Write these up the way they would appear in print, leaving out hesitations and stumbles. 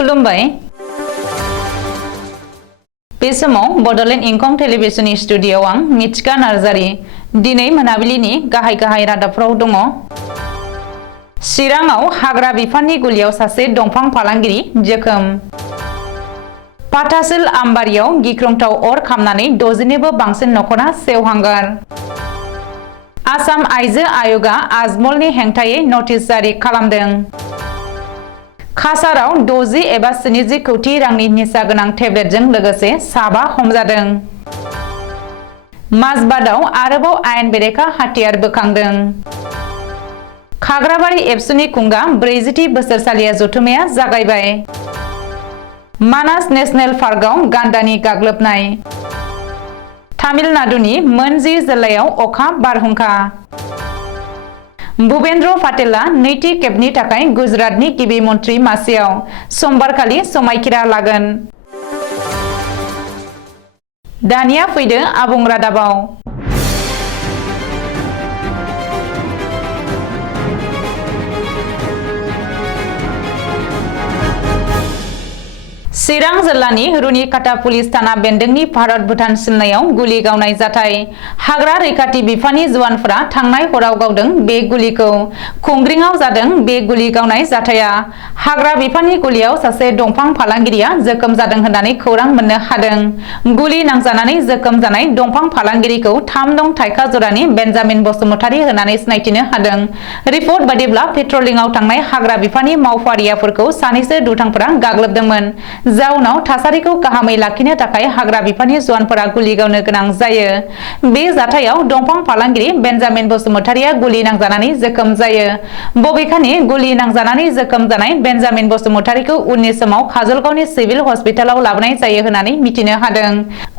खुलुमबाय बे समाव बडलेण्ड इंखं टेलिभिजननि स्टुडियोआव आं मिथिका नार्जारी दिनै मोनाबिलिनि गाहाय रादाबफोराव दङ। चिराङाव हाग्रा बिफाननि गुलियाव सासे दंफां फालांगिरि जोखोम। पाटासिल आमबारियाव गिख्रंथाव अर खामनानै 60 निबो बांसिन नखरा सेवहांगार। आसाम आइजो आय'गा आजमलनि हेंथायै नटिस जारि खालामदों। काछाराव 60 एबा 70 कौटि रांनि निसा गोनां टेब्लेटजों लोगोसे साबा हमजादों। माजबादआव आरोबाव आयेन बेरेखा हाथियार बोखांदों। खाग्राबारि एबसुनि खुंगा 40थि बोसोरसालिया जथुमाया जागायबाय। मानास नेशनेल पार्कआव गान्दानि गाग्लोबनाय। तामिलनाडुनि मोनजि जिल्लायाव अखा बारहुंखा। भुपेन्द्र पाटेला नैथि खेबनि थाखाय गुजरातनि गिबि मन्त्रि मासियाव समबारखालि समायखिरा लागोन। दानिया फैदो आबुं रादाबाव। चिरां जिल्लानि रुनिकाटा पुलिस थाना बेन्दोंनि भारत भुटान सिमनायाव गुलि गावनाय जाथाय। हाग्रा रैखाथि बिफाननि जवानफोरा थांनाय हराव गावदों बे गुलिखौ। खुंग्रिंआव जादों बे गुलि गावनाय जाथाया। हाग्रा बिफाननि गुलियाव सासे दंफां फालांगिरिया जोखोम जादों होननानै खौरां मोननो हादों। गुलि नांजानानै जोखोम जानाय दंफां फालांगिरिखौ 3 नं थाइखा जरानि बेन्जामिन बसुमतारी होननानै सिनायथिनो हादों। रिपर्ट बादिब्ला पेट्रलिंआव थांनाय हाग्रा बिफाननि मावफारियाफोरखौ सानैसो दुथांफोरा गाग्लोबदोंमोन। जाउनाव थासारिखौ गाहामै लाखिनो थाखाय हाग्रा बिफाननि जवानफोरा गुलि गावनो गोनां जायो। बे जाथायाव दंफां फालांगिरि बेन्जामिन बसुमतारीया गुलि नांजानानै जोखोम जायो। बबेखानि गुलि नांजानानै जोखोम जानाय बेन्जामिन बसुमतारीखौ उननि समाव काजलगावनि सिभिल हस्पिटालाव लाबोनाय जायो होननानै मिथिनो हादों।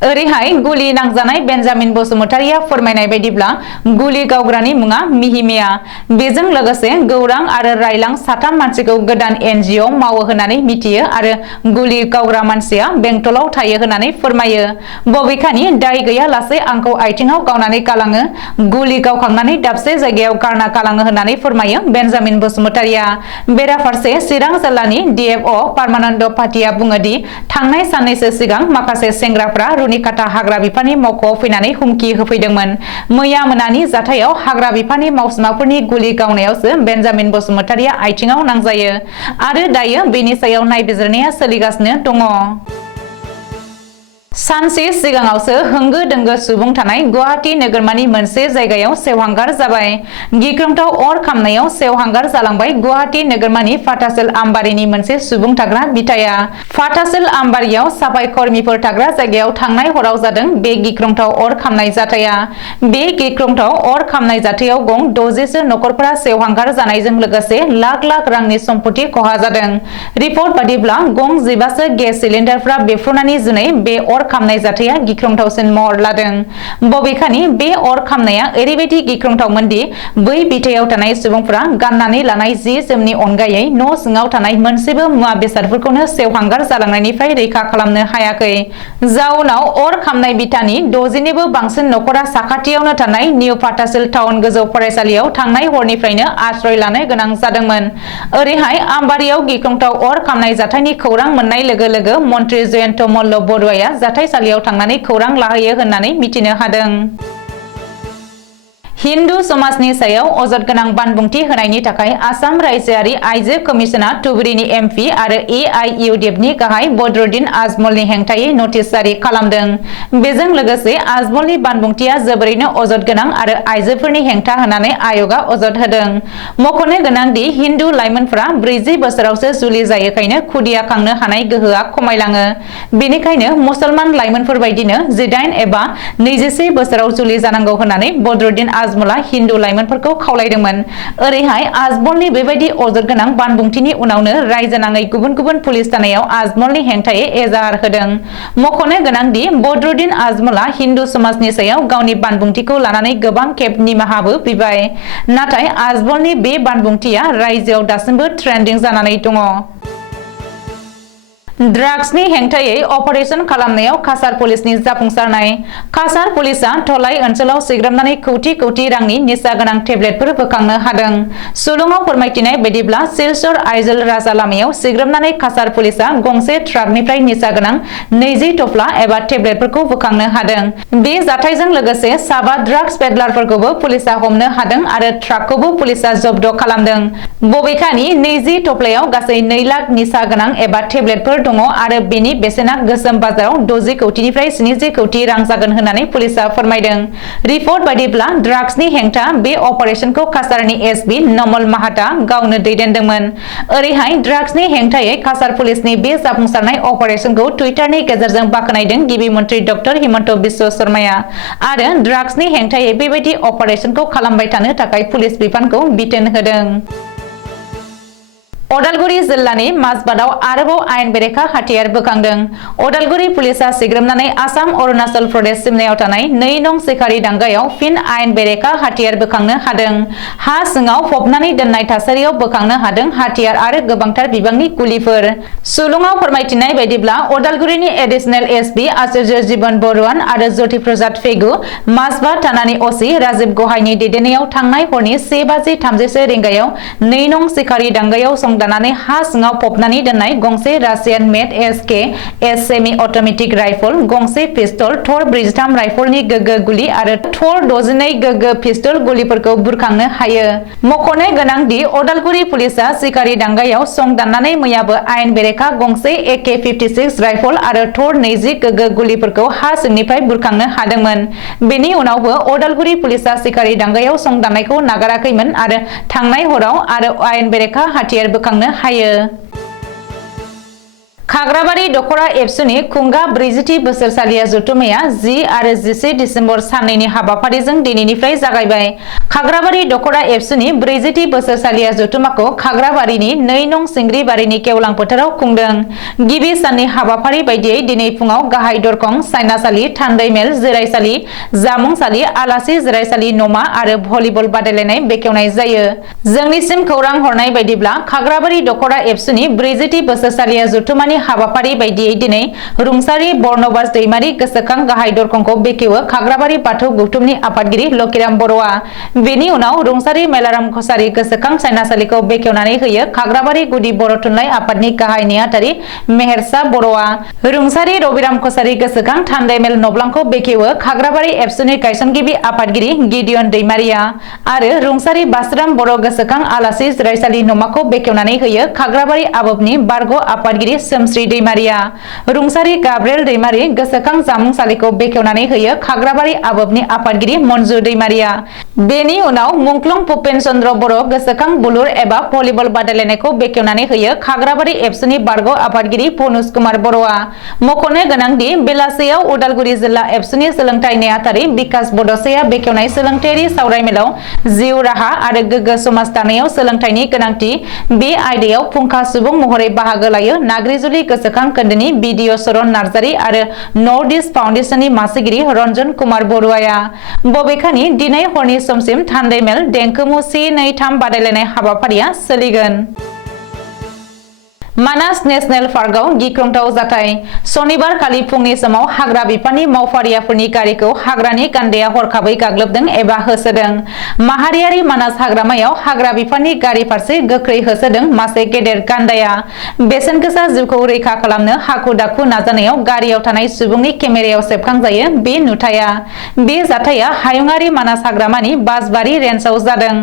ओरैहाय गुलि नांजानाय बेन्जामिन बसुमतारीया फोरमायनाय बायदिब्ला गुलि गावग्रानि मुङा मिहिमिया। बेजों लोगोसे गौरां आरो रायलां साथाम मानसिखौ गोदान NGO मावो होननानै मिथियो आरो गुलि गावग्रा मानसिया बेंटलाव थायो होननानै फोरमायो। बबेखानि दाय गैयालासे आंखौ आथिङाव गावनानै गालाङो, गुलि गावखांनानै दाबसे जायगायाव गारना गालाङो होननानै फोरमायो बेन्जामिन बसुमतारीया। बेराफारसे चिरां जिल्लानि DFO पार्मानन्द पातिया बुङोदि थांनाय साननैसो सिगां माखासे सेंग्राफ्रा रुनिकाटा हाग्रा बिफाननि मावख'आव फैनानै हुमखि होफैदोंमोन। मैया मोनानि जाथायाव हाग्रा बिफाननि मावसुमाफोरनि गुलि गावनायावसो बेन्जामिन बसुमतारीया आथिङाव नांजायो आरो दायो बेनि सायाव नायबिजिरनाया सोलिगासिनो दङ। सानसे सिगाङावसो होंगो दोंगो सुबुं थानाय गुवाहाटी नोगोरमानि मोनसे जायगायाव सेवहांगार जाबाय। गिख्रंथाव अर खामनायाव सेवहांगार जालांबाय गुवाहाटी नोगोरमानि फाटासिल आमबारिनि मोनसे सुबुं थाग्रा बिथाया। फाटासिल आमबारियाव साफाय कर्मीफोर थाग्रा जायगायाव थांनाय हराव जादों बे गिख्रंथाव अर खामनाय जाथाया। बे गिख्रंथाव अर खामनाय जाथायाव गं 60 सो नखरफोरा सेवहांगार जानायजों लोगोसे लाख लाख रांनि सम्पति खहा जादों। रिपर्ट बादिब्ला गं 15 सो गेस सिलिन्डारफ्रा बेफ्रुनायनि जुनै बे अर खामनाय जाथाया गिख्रंथावसिन महर लादों। बबेखानि बे अर खामनाया ओरैबायदि गिख्रंथावमोनदि बै बिथायाव थानाय सुबुंफोरा गाननानै लानाय जि जोमनि अनगायै न' सिङाव थानाय मोनसेबो मुवा बेसादफोरखौनो सेवहांगार जालांनायनिफ्राय रैखा खालामनो हायाखै। जाउनाव अर खामनाय बिथानि 60 निबो बांसिन नखरा साखाथियावनो थानाय निउ फाटासिल टाउन गोजौ फरायसालियाव थांनाय हरनिफ्रायनो आश्रय लानो गोनां जादोंमोन। ओरैहाय आमबारियाव गिख्रंथाव अर खामनाय जाथायनि खौरां मोननाय लोगो लोगो मन्त्रि जयन्त मल्ल बरुवाया जाथायसालियाव थांनानै खौरां लाहैयो होननानै मिथिनो हादों। हिन्दु समाजनि सायाव अजद गोनां बानबुंथि होनायनि थाखाय आसाम रायजोआरि आइजो कमिसना धुबुरीनि MP आरो AIUDFनि गाहाय बदरुद्दिन आजमलनि हेंथायै नटिस जारि खालामदों। बेजों लोगोसे आजमलनि बानबुंथिया जोबोरैनो अजद गोनां आरो आइजोफोरनि हेंथा होननानै आय'गा अजद होदों। मख'नो गोनांदि हिन्दु लाइमोनफोरा 40 बोसोरावसो जुलि जायोखायनो खुदिया खांनो हानाय गोहोआ खमायलाङो। बेनिखायनो मुसलमान लाइमोनफोर बायदिनो 18 एबा 21 बोसोराव जुलि जानांगौ होननानै बदरुद्दिन आजमला हिन्दु लाइमोनफोरखौ खावलायदोंमोन। ओरैहाय आजमलनि बेबायदि अजद गोनां बानबुंथिनि उनावनो रायजो नाङै गुबुन गुबुन पुलिस थानायाव आजमलनि हेंथायै एजाहार होदों। मख'नो गोनांदि बदरुद्दिन आजमला हिन्दु समाजनि सायाव गावनि बानबुंथिखौ लानानै गोबां खेब निमाहाबो बिबाय। नाथाय आजमलनि बे बानबुंथिया रायजोआव दासिमबो ट्रेन्डिं जानानै दङ। ड्राग्सनि हेंथायै अपारेशन खालामनायाव काछार पुलिसनि जाफुंसारनाय। काछार पुलिसआ धलाई ओनसोलाव सिग्रोमनानै कौटि रांनि निसा गोनां टेब्लेटफोर बोखांनो हादों। सुलुङाव फोरमायथिनाय बायदिब्ला सिलचर आइजोल राजा लामायाव सिग्रोमनानै काछार पुलिसआ गंसे ट्राकनिफ्राय निसा गोनां 20 थफ्ला एबा टेब्लेटफोरखौ बोखांनो हादों। बे जाथायजों लोगोसे साबा ड्राग्स पेडलारफोरखौबो पुलिसआ हमनो हादों आरो ट्राकखौबो पुलिसआ जब्द खालामदों। बबेखानि 20 थफ्लायाव गासै 2 लाख निसा गोनां एबा टेब्लेटफोर दङ आरो बेनि बेसेना गोसोम बाजाराव 60 कौटिनिफ्राय 70 कौटि रां जागोन होननानै पुलिसआ फोरमायदों। रिपर्ट बायदिब्ला ड्राग्सनि हेंथा बे अपारेशनखौ काछारनि एसपि नमल माहाता गावनो दैदेनदोंमोन। ओरैहाय ड्राग्सनि हेंथायै काछार पुलिसनि बे जाफुंसारनाय अपारेशनखौ टुइटारनि गेजेरजों बाख्नायदों गिबि मन्त्रि डक्टर हिमन्त बिश्व शर्माया आरो ड्राग्सनि हेंथायै बेबायदि अपारेशनखौ खालामबाय थानो थाखाय पुलिस बिफानखौ बिथोन होदों। अदालगुरि जिल्लानि माजबादआव आरोबाव आयेन बेरेखा हाथियार बोखांदों। अदालगुरि पुलिसआ सिग्रोमनानै आसाम अरुणाचल प्रदेश सिमनायाव थानाय 2 नं सिखारि दांगायाव फिन आयेन बेरेखा हाथियार बोखांनो हादों। हा सिङाव फबनानै दोननाय थासारियाव बोखांनो हादों हाथियार आरो गोबांथार बिबांनि गुलिफोर। सुलुङाव फोरमायथिनाय बायदिब्ला अदालगुरिनि एडिशनेल एसपि आचार्य जीवन बरुवान आरो ज्योति प्रसाद फेगु, माजबाद थानानि असि राजीव गहायनि दैदेननायाव थांनाय हरनि 1:30 रिंगायाव 2 नं सिखारि दांगायाव दानानै हा सिङाव फबनानै दोननाय गंसे रासियान मेड SKS सेमि अट'मेटिक राइफल, गंसे पिस्तल, थर 43 राइफलनि गोगो गुलि आरो थर 62 गोगो पिस्तल गुलिफोरखौ बुरखांनो हायो। मख'नो गोनांदि अदालगुरि पुलिसआ सिखारि दांगायाव सं दाननानै मैयाबो आयेन बेरेखा गंसे AK-56 राइफल आरो थर 20 गोगो गुलिफोरखौ हा सिंनिफ्राय बुरखांनो हादोंमोन। बेनि उनावबो अदालगुरि पुलिसआ सिखारि दांगायाव सं दाननायखौ नागाराखैमोन आरो थांनाय हराव आरो आयेन बेरेखा हाथियार बोखांनो हायो। खाग्राबारि दख'रा एबसुनि खुंगा 40थि बोसोरसालिया जथुम्माया 10 आरो 11 डिसेम्बर साननैनि हाबाफारिजों दिनैनिफ्राय जागायबाय। खाग्राबारि दख'रा एबसुनि 40थि बोसोरसालिया जथुम्माखौ खाग्राबारिनि 2 नं सिंग्रिबारिनि गेवलां फोथाराव खुंदों। गिबि साननि हाबाफारि बायदियै दिनै फुङाव गाहाय दरखं, सायनासालि, थान्दैमेल जिरायसालि, जामुंसालि, आलासि जिरायसालि न'मा आरो भलिबल बादायलायनाय बेखेवनाय जायो। जोंनिसिम खौरां हरनाय बायदिब्ला खाग्राबारि दख'रा एबसुनि 40थि बोसोरसालिया जथुम्मानि हाबाफारि बायदियै दिनै रुंसारि बर्नबास दैमारि गोसोखां गाहाय दरखंखौ बेखेवो खाग्राबारि बाथौ गौथुमनि आफादगिरि लकिराम बर'आ। बेनि उनाव रुंसारि मेलाराम कसारी गोसोखां सायनासालिखौ बेखेवनानै होयो खाग्राबारि गुदि बर' थुनलाइ आफादनि गाहाय नेहाथारि मेहेरसा बर'आ। रुंसारि रबिराम कसारी गोसोखां थान्दैमेल नब्लांखौ बेखेवो खाग्राबारि एबसुनि गायसनगिरि आफादगिरि गिदियन दैमारिया आरो रुंसारि बास्राम बर' गोसोखां आलासि जिरायसालि न'माखौ बेखेवनानै होयो खाग्राबारि आबोबनि बारग' आफादगिरि सोमश्री दैमारिया। रुंसारि गाब्रिएल दैमारि गोसोखां जामुंसालिखौ बेखेवनानै होयो खाग्राबारि आबोबनि आफादगिरि मन्जु दैमारिया। बेनि उनाव मुंख्लं भुपेन चन्द्र बर' गोसोखां बुलुर एबा भलिबल बादायलायनायखौ बेखेवनानै होयो खाग्राबारि एबसुनि बारग' आफादगिरि फनुज कुमार बर'आ। मख'नो गोनांदि बेलासियाव उदालगुरि जिल्ला एबसुनि सोलोंथाइ नेहाथारि बिकास बड'साया बेखेवनाय सोलोंथायारि सावरायमेलाव जिउ राहा आरो गोग्गो समाज दानायाव सोलोंथाइनि गोनांथि बे आयदायाव फुंखा सुबुं महरै बाहागो लायो नाग्रिजुलि गोसोखां खोन्दोनि बिडिअ चरण नार्जारि आरो नर्थ इस्ट फाउन्डेसननि मासिगिरि रन्जन कुमार बरुवाया। बबेखानि दिनै हरनि समसिम थान्दैमेल देंखोमु 1-2-3 बादायलायनाय हाबाफारिया सोलिगोन। मानास नेशनेल पार्कआव गिख्रंथाव जाथाय। सनिबार खालि फुंनि समाव हाग्रा बिफाननि मावफारियाफोरनि गारिखौ हाग्रानि गान्दाया हरखाबै गाग्लोबदों एबा होसोदों। माहारियारि मानास हाग्रामायाव हाग्रा बिफाननि गारि फारसे गोख्रै होसोदों मासे गेदेर गान्दाया। बेसेनगोसा जिउखौ रैखा खालामनो हाखु दाखु नाजानायाव गारियाव थानाय सुबुंनि केमेरायाव सेबखांजायो बे नुथाया। बे जाथाया हायुङारि मानास हाग्रामानि बासबारि रेन्जआव जादों।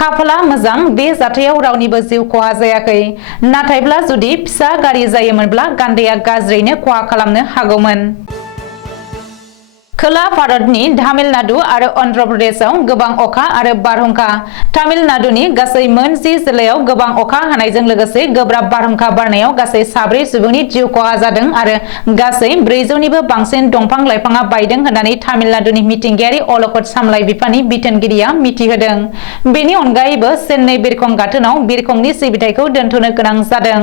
खाफाला मोजां बे जाथायाव रावनिबो जिउ खहा जायाखै। नाथायब्ला जुदि फिसा गारि जायोमोनब्ला गान्दाया गाज्रियैनो खहा खालामनो हागौमोन। खोला भारतनि तामिलनाडु आरो अन्ध्र प्रदेशआव गोबां अखा आरो बारहुंखा। तामिलनाडुनि गासै मोन 10 जिल्लायाव गोबां अखा हानायजों लोगोसे गोब्राब बारहुंखा बारनायाव गासै 4 सुबुंनि जिउ खहा जादों आरो गासै 400निबो बांसिन दंफां लाइफाङा बायदों होननानै तामिलनाडुनि मिथिंगायारि अलखद सामलाय बिफाननि बिथोनगिरिया मिथिहोदों। बेनि अनगायैबो चेन्नाइ बिरखं गाथोनाव बिरखंनि सिबिथायखौ दोनथ'नो गोनां जादों।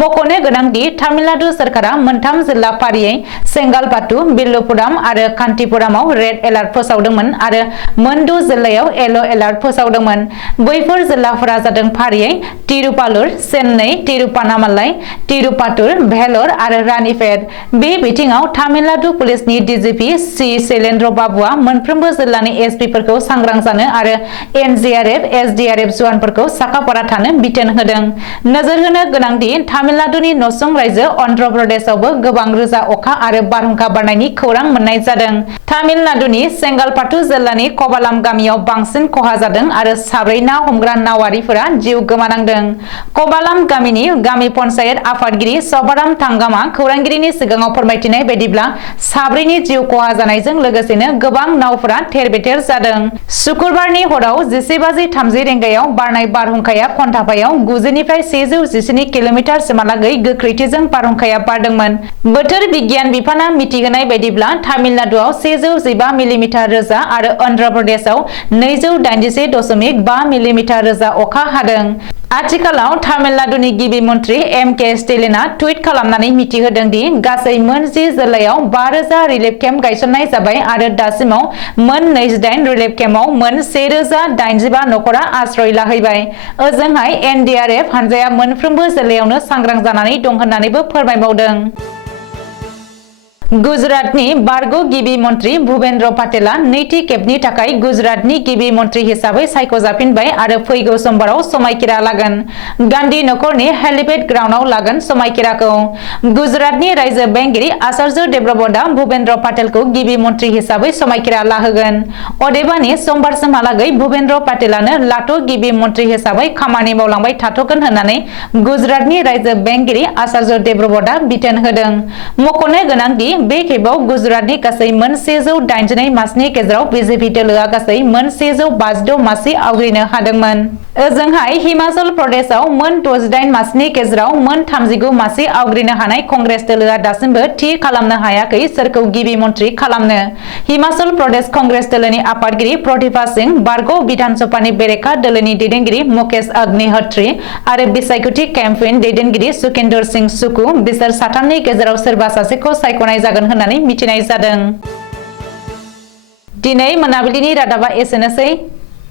मख'नो गोनांदि तामिलनाडु सोरखारा मोनथाम जिल्ला फारियै चेंगालपाटु, विल्लुपुराम आरो कान्टिपुरामाव रेड एलार्ट फोसावदोंमोन आरो मोनद' जिल्लायाव येलो एलार्ट फोसावदोंमोन। बैफोर जिल्लाफोरा जादों फारियै तिरुपालुर, चेन्नई, तिरुपानामालाई, तिरुपातुर, भेलोर आरो रानीपेट। बे बिथिङाव तामिलनाडु पुलिसनि डीजीपी सी शैलेन्द्र बाबुआ मोनफ्रोमबो जिल्लानि एसपीफोरखौ सांग्रां जानो आरो एनडीआरएफ, एसडीआरएफ जवानफोरखौ साखाफारा थानो बिथोन होदों। नोजोर होनो गोनांदि तामिलनाडुनि नसुं रायजो अन्ध्र प्रदेशआवबो गोबां रोजा अखा आरो बारहुंखा बारनायनि खौरां मोननाय जादों। तामिलनाडुनि चेंगालपाटु जिल्लानि कबालाम गामियाव बांसिन खहा जादों आरो 4 ना हमग्रा नावारिफोरा जिउ गोमानांदों। कबालाम गामिनि गामि पन्चायत आफादगिरि सभाराम थांगामा खौरांगिरिनि सिगाङाव फोरमायथिनाय बायदिब्ला 4नि जिउ खहा जानायजों लोगोसेनो गोबां नावफोरा थेर-बेथेर जादों। शुक्रबारनि हराव 11:30 रिंगायाव बारनाय बारहुंखाया घन्टाफायाव 90 निफ्राय 117 किल'मिटारसिमहालागै गोख्रैथिजों बारहुंखाया बारदोंमोन। बोथोर बिगियान बिफाना मिथिहोनाय बायदिब्ला तामिलनाडुआव 115 मिलिमिटार रोजा आरो अन्ध्र प्रदेशआव 281.5 मिलिमिटार रोजा अखा हादों। आथिखालाव तामिलनाडुनि गिबि मन्त्रि एम.के. स्टेलिनआ टुइट खालामनानै मिथिहोदों दि गासै मोन 10 जिल्लायाव 5,000 रिलिफ केम्प गायसननाय जाबाय आरो दासिमाव मोन 28 रिलिफ केम्पआव मोन 1,085 नखरा आश्रय लाहैबाय। ओजोंहाय एनडीआरएफ हानजाया मोनफ्रोमबो जिल्लायावनो सांग्रां जानानै दं होननानैबो फोरमायबावदों। गुजरातनि बारग' गिबि मन्त्रि भुपेन्द्र पाटेला नैथि खेबनि थाखाय गुजरातनि गिबि मन्त्रि हिसाबै सायख'जाफिनबाय आरो फैगौ समबाराव समायखिरा लागोन। गान्धी नखरनि हेलिपेड ग्राउन्डआव लागोन समायखिराखौ। गुजरातनि रायजो बेंगिरि आचार्य देवव्रतआ भुपेन्द्र पाटेलखौ गिबि मन्त्रि हिसाबै समायखिरा लाहोगोन। अदेबानि समबारसिमहालागै भुपेन्द्र पाटेलानो लाथ' गिबि मन्त्रि हिसाबै खामानि मावलांबाय थाथ'गोन होननानै गुजरातनि रायजो बेंगिरि आचार्य देवव्रतआ बिथोन होदों। मख'नो गोनांदि बे खेबाव गुजरातनि गासै मोन 182 मासिनि गेजेराव बीजेपी दोलोआ गासै मोन 156 मासि आवग्रिनो हादोंमोन। ओजोंहाय हिमाचल प्रदेशआव मोन 68 मासिनि गेजेराव मोन 39 मासि आवग्रिनो हानाय कंग्रेस दोलोआ दासिमबो थि खालामनो हायाखै सोरखौ गिबि मन्त्रि खालामनो। हिमाचल प्रदेश कंग्रेस दोलोनि आफादगिरि प्रतिभा सिंह, बारग' बिधान सभानि बेरेखा दोलोनि दैदेनगिरि मुकेश अग्निहोत्री आरो बिसायख'थि केम्पेइन दैदेनगिरि सुखिंदर सिंह सुकु बिसोर साथामनि गेजेराव सोरबा सासेखौ सायख'नाय जागोन होननानै मिथिनाय जादों। दिनै मोनाबिलिनि रादाबा एसेनोसै।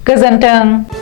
गोजोन्थों।